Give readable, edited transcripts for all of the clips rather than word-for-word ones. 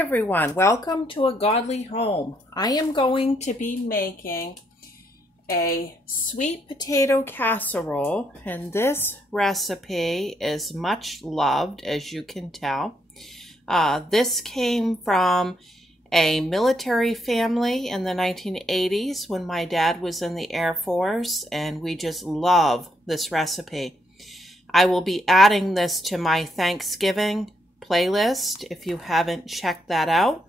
everyone, welcome to A Godly Home. I am going to be making a sweet potato casserole, and this recipe is much loved, as you can tell. This came from a military family in the 1980s when my dad was in the Air Force, and we just love this recipe. I will be adding this to my Thanksgiving playlist. If you haven't checked that out,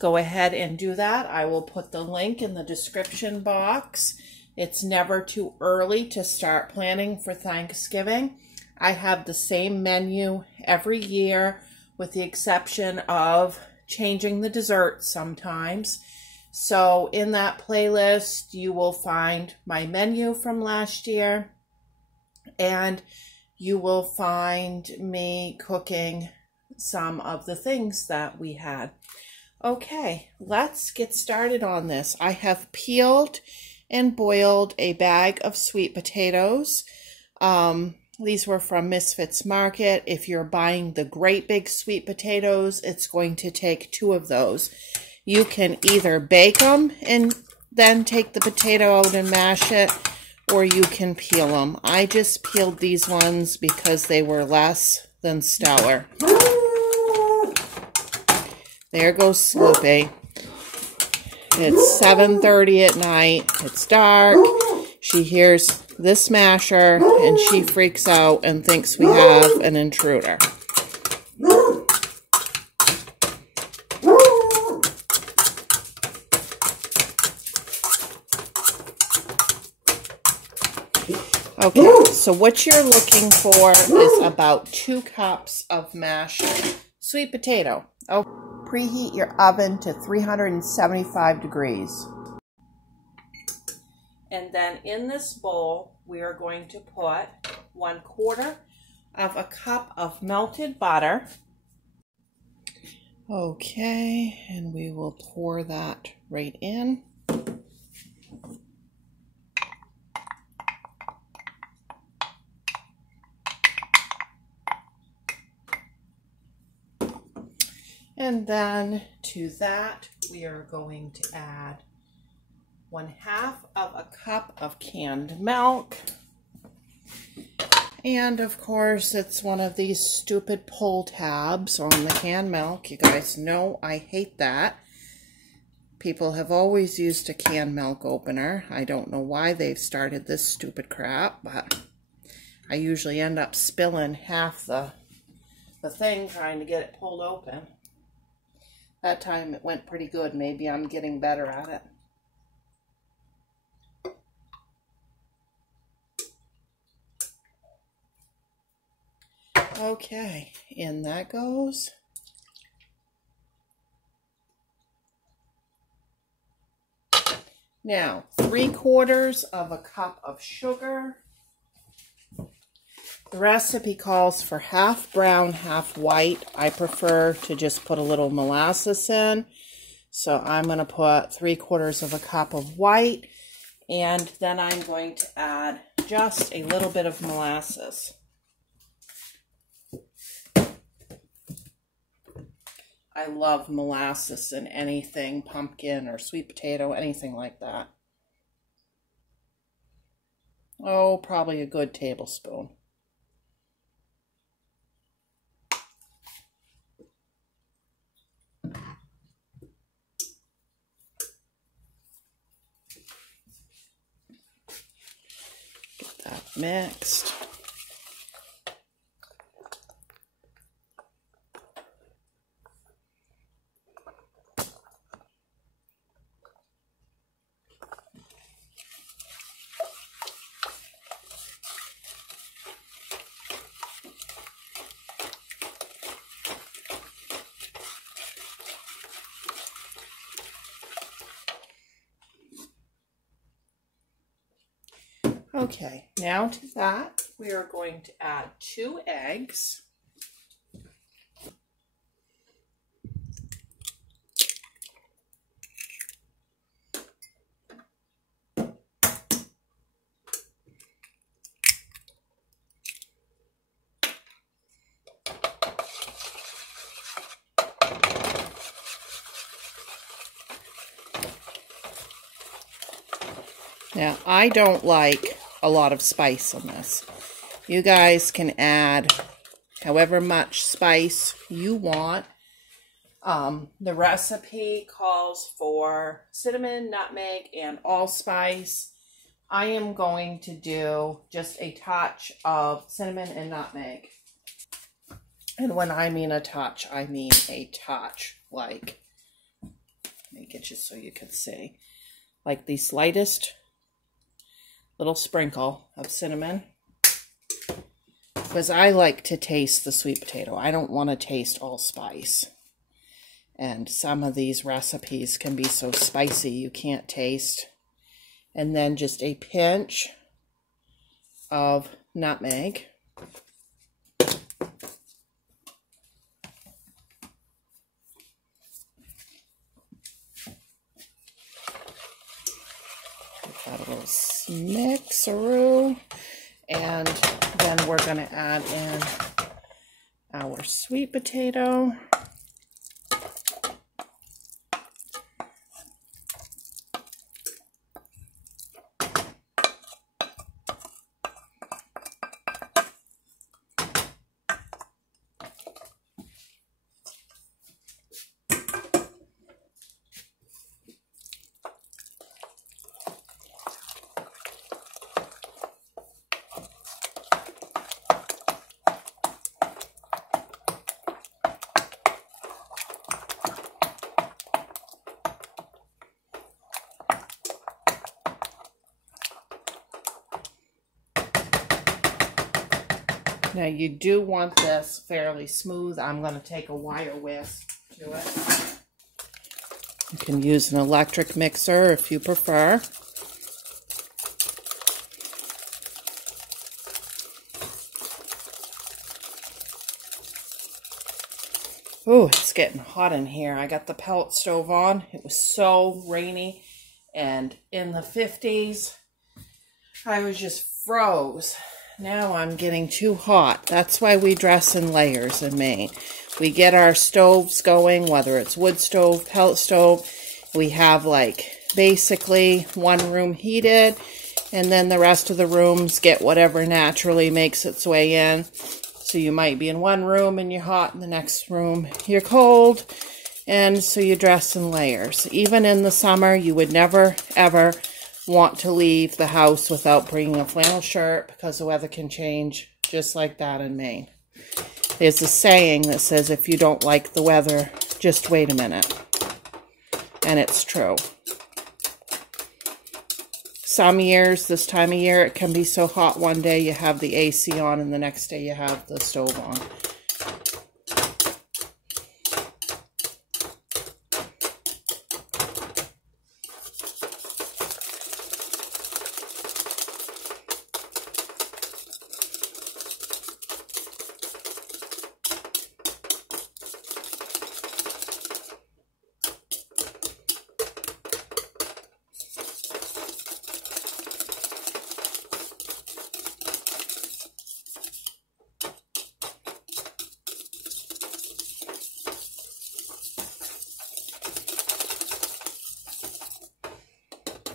go ahead and do that. I will put the link in the description box. It's never too early to start planning for Thanksgiving. I have the same menu every year with the exception of changing the desserts sometimes. So in that playlist you will find my menu from last year, and you will find me cooking some of the things that we had. Okay, let's get started on this. I have peeled and boiled a bag of sweet potatoes. These were from Misfits Market. If you're buying the great big sweet potatoes, it's going to take 2 of those. You can either bake them and then take the potato out and mash it, or you can peel them. I just peeled these ones because they were less than stellar. There goes Sloopy. It's 7:30 at night. It's dark. She hears this masher and she freaks out and thinks we have an intruder. Okay, so what you're looking for is about 2 cups of mashed sweet potato. Oh. Preheat your oven to 375 degrees. And then in this bowl, we are going to put 1/4 of a cup of melted butter. Okay, and we will pour that right in. And then to that, we are going to add 1/2 of a cup of canned milk. And of course, it's one of these stupid pull tabs on the canned milk. You guys know I hate that. People have always used a canned milk opener. I don't know why they've started this stupid crap, but I usually end up spilling half the thing trying to get it pulled open. That time it went pretty good. Maybe I'm getting better at it. Okay, in that goes. Now, 3/4 of a cup of sugar. The recipe calls for half brown, half white. I prefer to just put a little molasses in. So I'm going to put 3/4 of a cup of white. And then I'm going to add just a little bit of molasses. I love molasses in anything, pumpkin or sweet potato, anything like that. Oh, probably a good tablespoon. Mixed. Okay, now to that, we are going to add 2 eggs. Now, I don't like a lot of spice in this. You guys can add however much spice you want. The recipe calls for cinnamon, nutmeg, and allspice. I am going to do just a touch of cinnamon and nutmeg. And when I mean a touch, I mean a touch. Like, make it just so you can see. Like the slightest little sprinkle of cinnamon. Because I like to taste the sweet potato. I don't want to taste allspice. And some of these recipes can be so spicy you can't taste. And then just a pinch of nutmeg. Got a little mixeroo. And then we're going to add in our sweet potato. Now you do want this fairly smooth. I'm going to take a wire whisk to it. You can use an electric mixer if you prefer. Ooh, it's getting hot in here. I got the pellet stove on. It was so rainy and in the 50s. I was just froze. Now I'm getting too hot. That's why we dress in layers in Maine. We get our stoves going, whether it's wood stove, pellet stove. We have like basically one room heated, and then the rest of the rooms get whatever naturally makes its way in. So you might be in one room and you're hot, in the next room you're cold, and so you dress in layers. Even in the summer, you would never ever want to leave the house without bringing a flannel shirt because the weather can change just like that in Maine. There's a saying that says if you don't like the weather, just wait a minute. And it's true. Some years, this time of year, it can be so hot one day you have the AC on and the next day you have the stove on.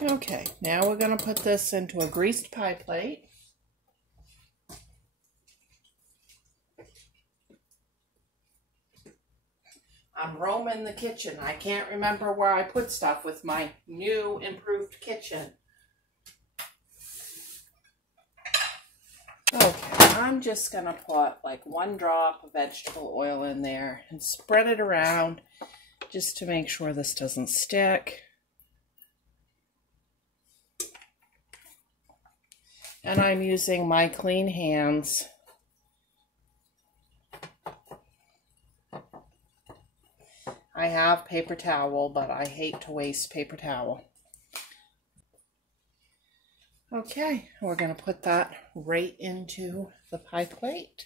Okay, now we're going to put this into a greased pie plate. I'm roaming the kitchen. I can't remember where I put stuff with my new improved kitchen. Okay, I'm just going to put like 1 drop of vegetable oil in there and spread it around just to make sure this doesn't stick. And I'm using my clean hands. I have paper towel, but I hate to waste paper towel. Okay, we're going to put that right into the pie plate.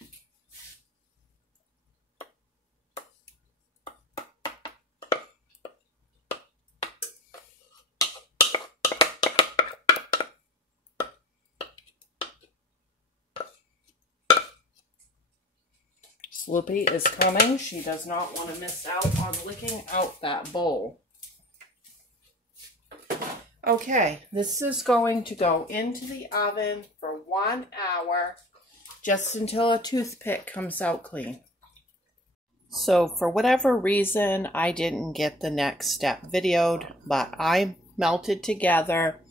Sloopy is coming. She does not want to miss out on licking out that bowl. Okay, this is going to go into the oven for 1 hour, just until a toothpick comes out clean. So for whatever reason, I didn't get the next step videoed, but I melted together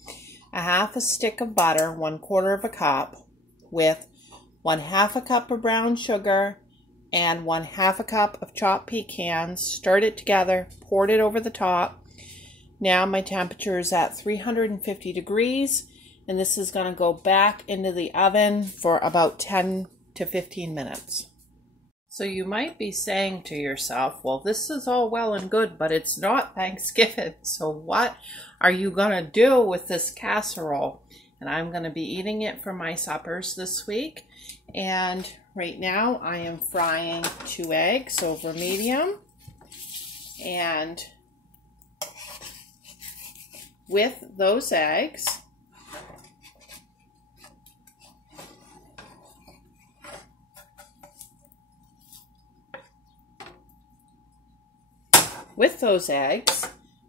a half a stick of butter, 1/4 cup, with 1/2 cup of brown sugar and 1/2 cup of chopped pecans, stirred it together, poured it over the top. Now my temperature is at 350 degrees, and this is going to go back into the oven for about 10 to 15 minutes. So you might be saying to yourself, well, this is all well and good, but it's not Thanksgiving. So what are you going to do with this casserole? And I'm going to be eating it for my suppers this week. And right now I am frying 2 eggs over medium. And with those eggs,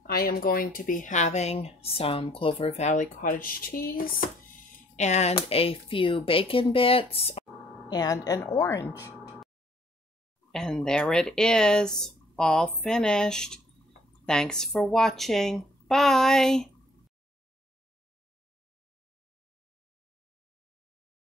I am going to be having some Clover Valley cottage cheese and a few bacon bits and an orange. And there it is, all finished. Thanks for watching. Bye.